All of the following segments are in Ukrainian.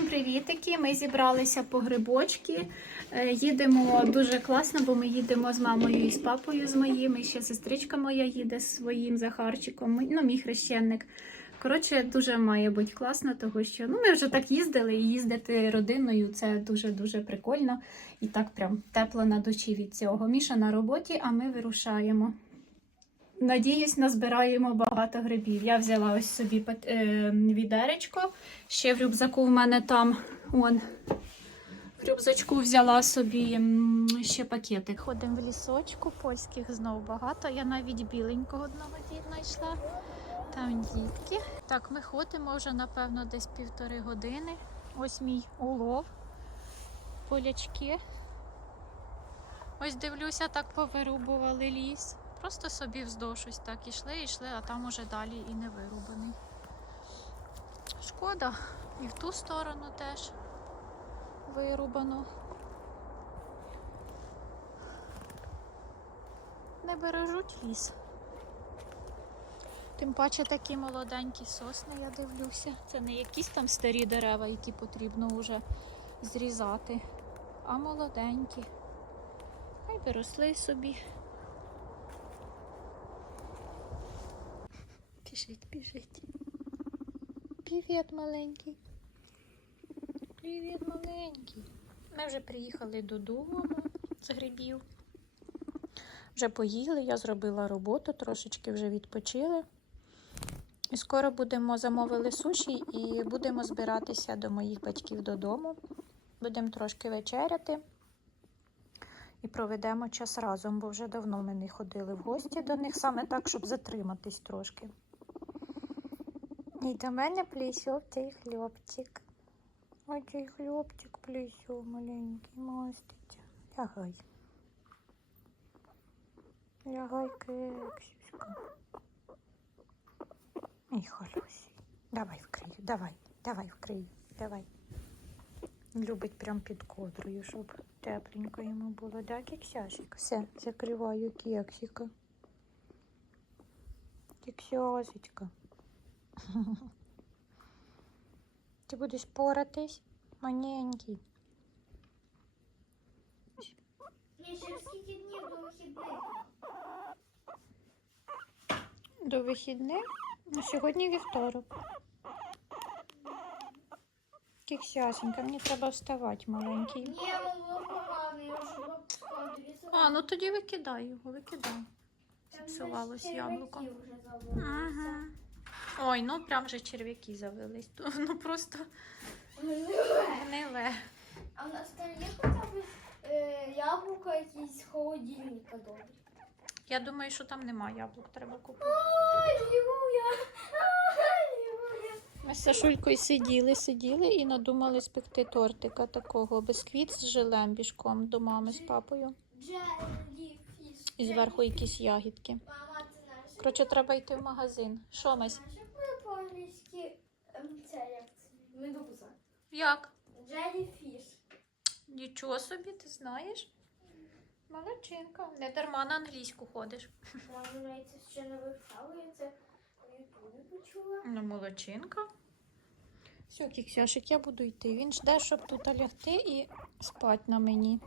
Всім привітики! Ми зібралися по грибочки. Е, Їдемо дуже класно, бо ми їдемо з мамою і з папою з моїм. І ще сестричка моя їде з своїм Захарчиком. Ну, мій хрещенник. Коротше, дуже має бути класно, тому що ну, ми вже так їздили, і їздити родиною це дуже-дуже прикольно і так прям тепло на душі від цього. Міша на роботі, а ми вирушаємо. Надіюсь, назбираємо багато грибів. Я взяла ось собі е, відеречко. Ще в рюкзаку в мене там он. В рюкзачку взяла собі ще пакетик. Ходимо в лісочку, польських знов багато. Я навіть біленького одного знайшла. Там дітки. Так, ми ходимо вже, напевно, десь півтори години. Ось мій улов. Полячки. Ось дивлюся, так повирубували ліс. Просто собі вздовж ось так ішли, ішли, а там уже далі і не вирубаний. Шкода, і в ту сторону теж вирубано. Не бережуть ліс. Тим паче такі молоденькі сосни, я дивлюся. Це не якісь там старі дерева, які потрібно вже зрізати, а молоденькі. Хай би росли собі. Біжить, біжить. Привіт, маленький. Привіт, маленький. Ми вже приїхали додому з грибів. Вже поїли, я зробила роботу, трошечки вже відпочили. І скоро будемо замовили суші і будемо збиратися до моїх батьків додому. Будемо трошки вечеряти і проведемо час разом, бо вже давно ми не ходили в гості до них, саме так, щоб затриматись трошки. І до мене плісьов цей хлопчик. Ой, цей хлопчик плісьов маленький, маститься. Лягай. Лягай, кексюшка. Ой, холосий. Давай вкрию, давай, давай вкрию, давай. Любить прям під кодрою, щоб тепленько йому було, да, кексяшик? Все, закриваю кексика. Кексясечка. Ти будеш поратись, маленький. Днів до вихідних? Вихідних? Ну, сьогодні вівторок. Кексясенька, мені треба вставати, маленький. Ні. А, ну тоді викидай його, викидай. Зіпсувалось яблуко. Ага. Ой, ну прям же черв'яки завелись. Ну просто гниле. А в нас там є хоча б е, яблука якісь з холодильника добрі? Я думаю, що там немає яблук, треба купити. Ми з Сашулькою сиділи, сиділи і надумали спекти тортика такого бисквіт з желем бішком до мами з папою. І зверху якісь ягідки. Мама, це знаєш? Коротше, треба йти в магазин. Що ми? По-англійськи ем, це як? Медуза. Як? Джеліфіш. Нічого собі, ти знаєш? Молодчинка. Не дарма на англійську ходиш. Може, навіть це ще не вивчала, я це в Ютубі почула. Ну, молодчинка. Все, кіксяшик, я буду йти. Він жде, щоб тут лягти і спать на мені.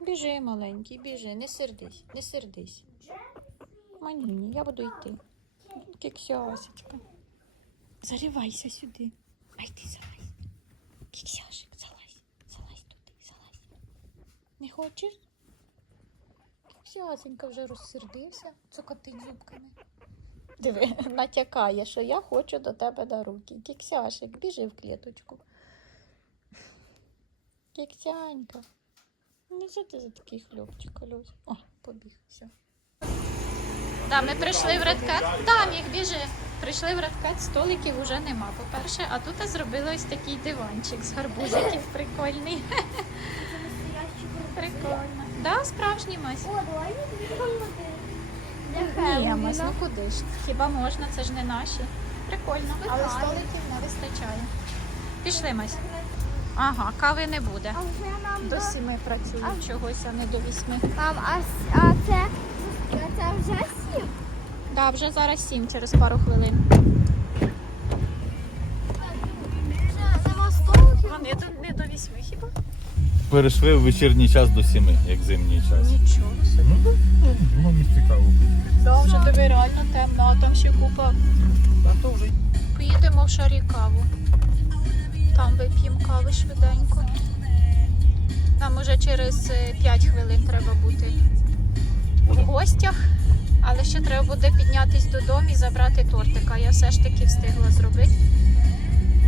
Біжи, маленький, біжи, не сердись, не сердись. Манюні, я буду йти. Кіксясечка. Заривайся сюди. Ай ти залазь. Кіксяшик, залазь. Залазь туди, залазь. Не хочеш? Кіксясенька вже розсердився, цокотить зубками. Диви, натякає, що я хочу до тебе на руки. Кіксяшик, біжи в кліточку. Кіксянька. Ну, що ти за такий хлопчик, Люсь? О, побіг, все. Да, ми прийшли в редкет. Да, міг біжи. Прийшли в редкет, столиків вже нема, по-перше, а тут зробили ось такий диванчик з гарбузиків. Прикольний. Прикольно. Да, справжній мась. Ні, мась, ну куди ж? Хіба можна, це ж не наші. Прикольно, але столиків не вистачає. Пішли, мась. Ага, кави не буде. До сіми працюють чогось, а не до вісьми. Мам, а це вже Да, вже зараз сім, через пару хвилин. Нема столиків, вісьми хіба? Перейшли в вечірній час до сіми, як зимній час. Нічого собі. Ну, ну, було мені цікаво. Да, вже диви реально темно, а там ще купа. А то вже Поїдемо в шарі каву. Там вип'ємо кави швиденько. Нам уже через 5 хвилин треба бути в гостях, але ще треба буде піднятись додому і забрати тортика. Я все ж таки встигла зробити.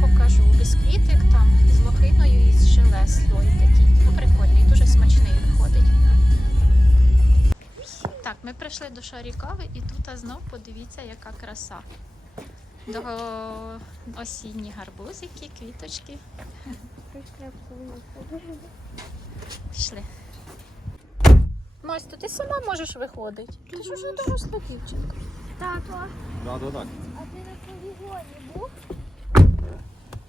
Покажу бісквітик там з лохиною і з желе слой такий. Ну, прикольний, дуже смачний виходить. Так, ми прийшли до шарі кави і тут знов подивіться, яка краса. До осінні гарбузики, квіточки. Пішли. Мась, то ти сама можеш виходити. Ти ж уже доросла дівчинка. Тато, Да, да, так. а ти на полігоні був?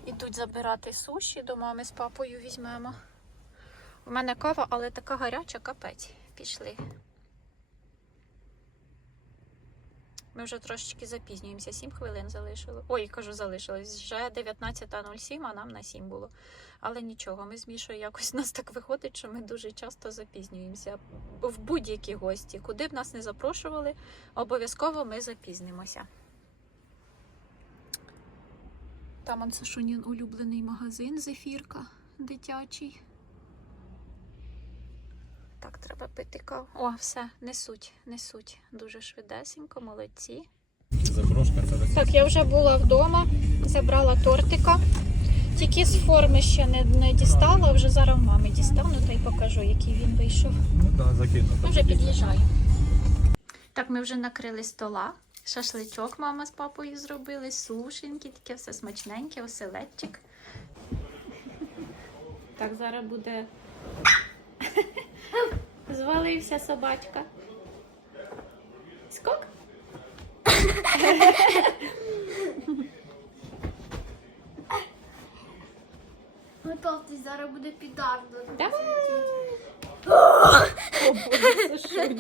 Ідуть забирати суші до мами з папою візьмемо. У мене кава, але така гаряча капець. Пішли. Ми вже трошечки запізнюємося, 7 хвилин залишили. Ой, кажу, залишилось. Вже 19.07, а нам на 7 було. Але нічого, ми з Мішою якось у нас так виходить, що ми дуже часто запізнюємося. В будь-які гості, куди б нас не запрошували, обов'язково ми запізнимося. Там Сашунін улюблений магазин Зефірка дитячий. Так, треба пити каву. О, все, несуть, несуть. Дуже швидесенько, молодці. Так, я вже була вдома, забрала тортика. Тільки з форми ще не, не дістала, вже зараз в мами дістану та й покажу, який він вийшов. Ну так, закинуто. Ми вже під'їжджаємо. Так, ми вже накрили стола. Шашличок мама з папою зробили, сушеньки, таке все смачненьке, оселедчик. Так, зараз буде. Звалився собачка. Скок? Готовтесь, зараз буде підарно. Давай! О, Боже.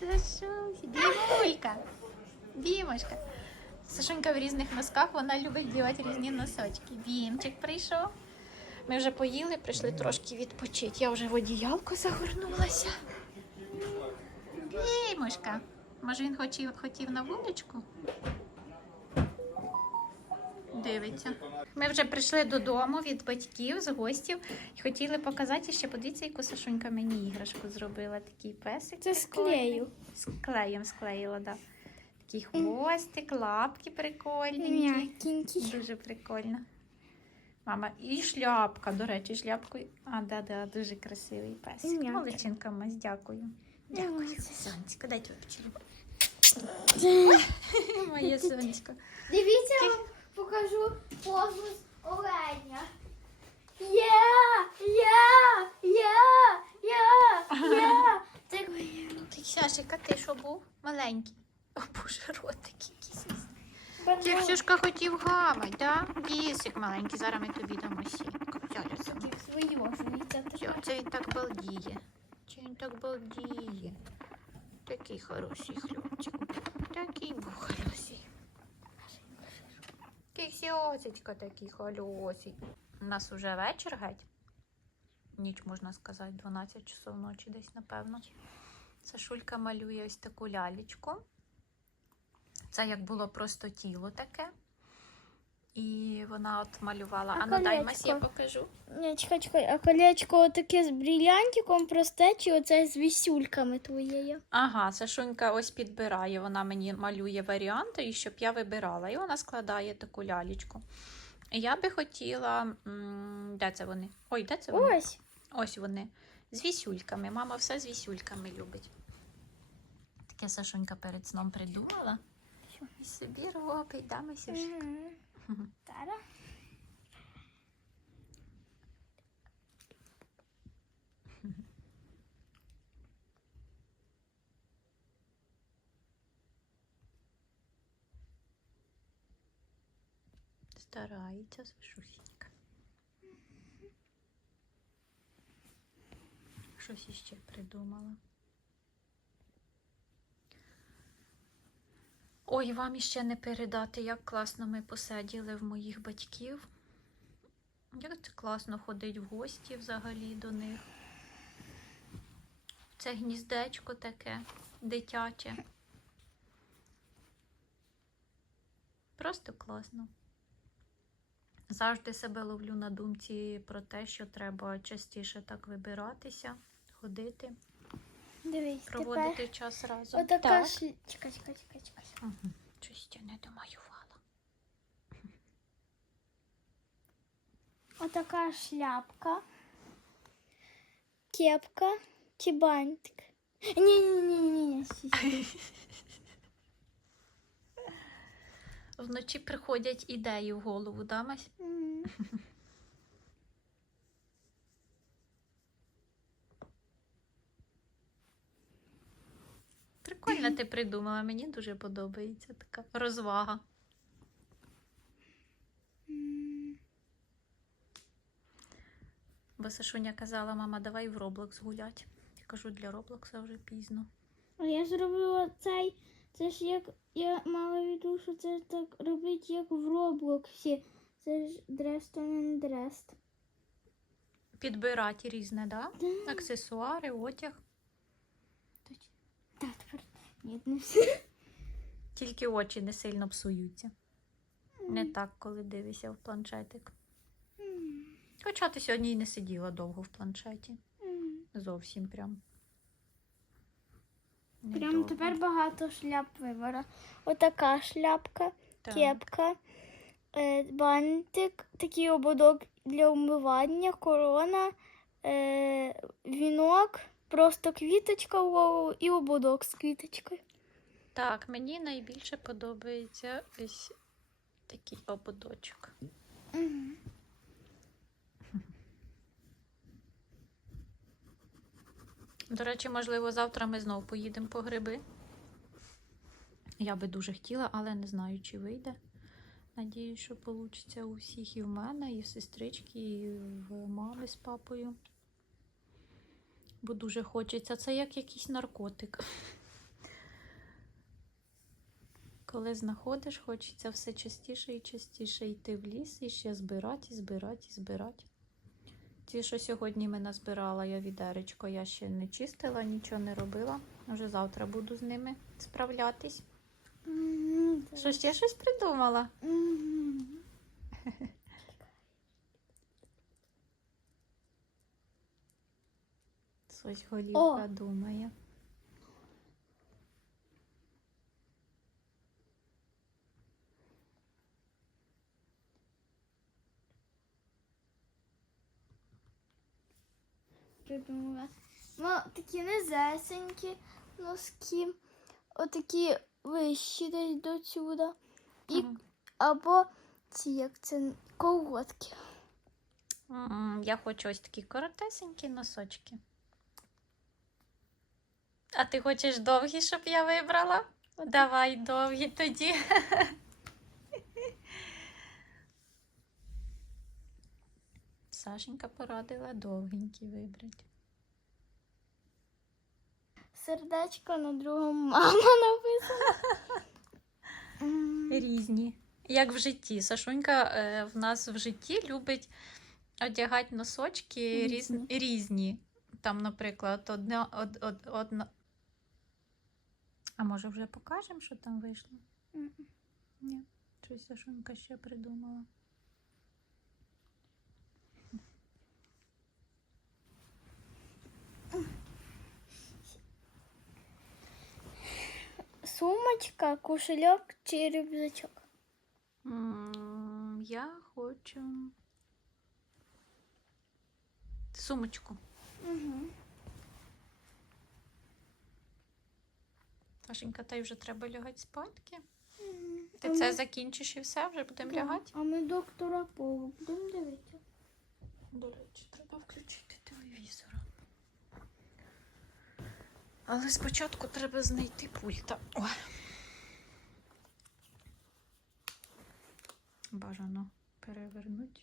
Сашуся, Дімулька, Дімочка. Сашунька в різних носках, вона любить дівати різні носочки. Дімчик прийшов. Ми вже поїли, прийшли трошки відпочити. Я вже в одіялко загорнулася. Дімочка, може він хотів, хотів на вуличку? Дивиться. Ми вже прийшли додому від батьків з гостів і хотіли показати ще. Подивіться, яку Сашунька мені іграшку зробила. Такий песик. Це з клею. З клеєм склеїла, так. Да. Такий хвостик, лапки прикольні. Дуже прикольно. Мама, і шляпка, до речі, шляпку. А, да, да, дуже красивий песик. Молодчинка, Мась, дякую. Дякую. Сонечко, дай ручку. Моє сонечко. Дивіться, я вам покажу позу з оленя. Є, є, є, є. Це Ти, Ксяшика, ти що був? Маленький. О, боже, ротик якийсь. Ти, банан. Хотів гамать, да? Кісик маленький, зараз ми тобі дамо. Такий свойожний. Це він так балдіє? Чи він так балдіє? Такий хороший хлопчик. Такий був хороший. Кисьосечка такий хороший. У нас уже вечір геть. Ніч, можна сказати, 12 часов ночі десь, напевно. Сашулька малює ось таку лялечку. Це як було просто тіло таке. І вона от малювала. А А ну дай? Мась, я покажу. Ні, чекай, чекай, а колечко таке з брілянтиком просте, чи оце з вісюльками твоєю? Ага, Сашунька ось підбирає. Вона мені малює варіанти, і щоб я вибирала. І вона складає таку лялечку. Я би хотіла. Де це вони? Ой, де це вони? Ось. Ось вони. З вісюльками. Мама все з вісюльками любить. Таке Сашунька перед сном придумала. І собі робить, да, Масюшка? Мгм. Тара. Старається Сашусінька. Щось іще придумала. Ой, вам іще не передати, як класно ми посиділи в моїх батьків. Як це класно ходить в гості взагалі до них. Це гніздечко таке дитяче. Просто класно. Завжди себе ловлю на думці про те, що треба частіше так вибиратися, ходити, Дивись, проводити тепер час разом. отака Так. шлі... Чекай, чекай, чекай, чекай. Угу. Щось я не домалювала. Отака шляпка, кепка чи бантик. Ні, ні, ні, ні, ні. Вночі приходять ідеї в голову, да, Мась? М. Прикольно ти придумала, мені дуже подобається така розвага. Бо Сашуня казала, мама, давай в Роблокс гулять. Я кажу, для Роблокса вже пізно. А я зробила цей. Це ж як я мала в виду, що це так робить, як в Роблоксі. Це ж Dressed and Dressed. Підбирати різне, да? Да. Аксесуари, одяг. Ні, не все. Тільки очі не сильно псуються. Не так, коли дивишся в планшетик. Хоча ти сьогодні і не сиділа довго в планшеті. Зовсім прям. Прям Недовго. тепер багато шляп вибора. Отака шляпка, Так. кепка, е, бантик, такий ободок для вмивання, корона, е, вінок, просто квіточка в і ободок з квіточкою. Так, мені найбільше подобається ось такий ободочок. Мгм. До речі, можливо, завтра ми знов поїдемо по гриби. Я би дуже хотіла, але не знаю, чи вийде. Надіюсь, що вийде у всіх і в мене, і в сестрички, і в мами з папою. Бо дуже хочеться. Це як якийсь наркотик. Коли знаходиш, хочеться все частіше і частіше йти в ліс і ще збирати, і збирати, і збирати. Ті, що сьогодні ми назбирала, я відеречко, я ще не чистила, нічого не робила. Вже завтра буду з ними справлятись. Мгм. Що ще щось придумала? Мгм. Щось голівка О! думає. Придумала. Ну, такі низесенькі носки, отакі вищі десь до сюди. І. Або ці, як це, колготки. М, Я хочу ось такі коротесенькі носочки. А ти хочеш довгі, щоб я вибрала? Давай довгі тоді. Сашенька порадила довгенькі вибрати. Сердечко на другому мама написана. М, Різні. Як в житті. Сашунька е, в нас в житті любить одягати носочки різні. Різні. різні. Там, наприклад, одна, од, од, одна. А може вже покажемо, що там вийшло? Мгм. Ні. Щось Сашунька ще придумала. Сумочка, кошельок чи рюкзачок? М, Я хочу сумочку. Угу. Сашенька, та й вже треба лягати спадки. Ти це закінчиш і все, вже будемо лягати? А ми доктора Пова будемо дивитися. До речі, треба включити телевізор. Але спочатку треба знайти пульта. Ой. Бажано перевернути.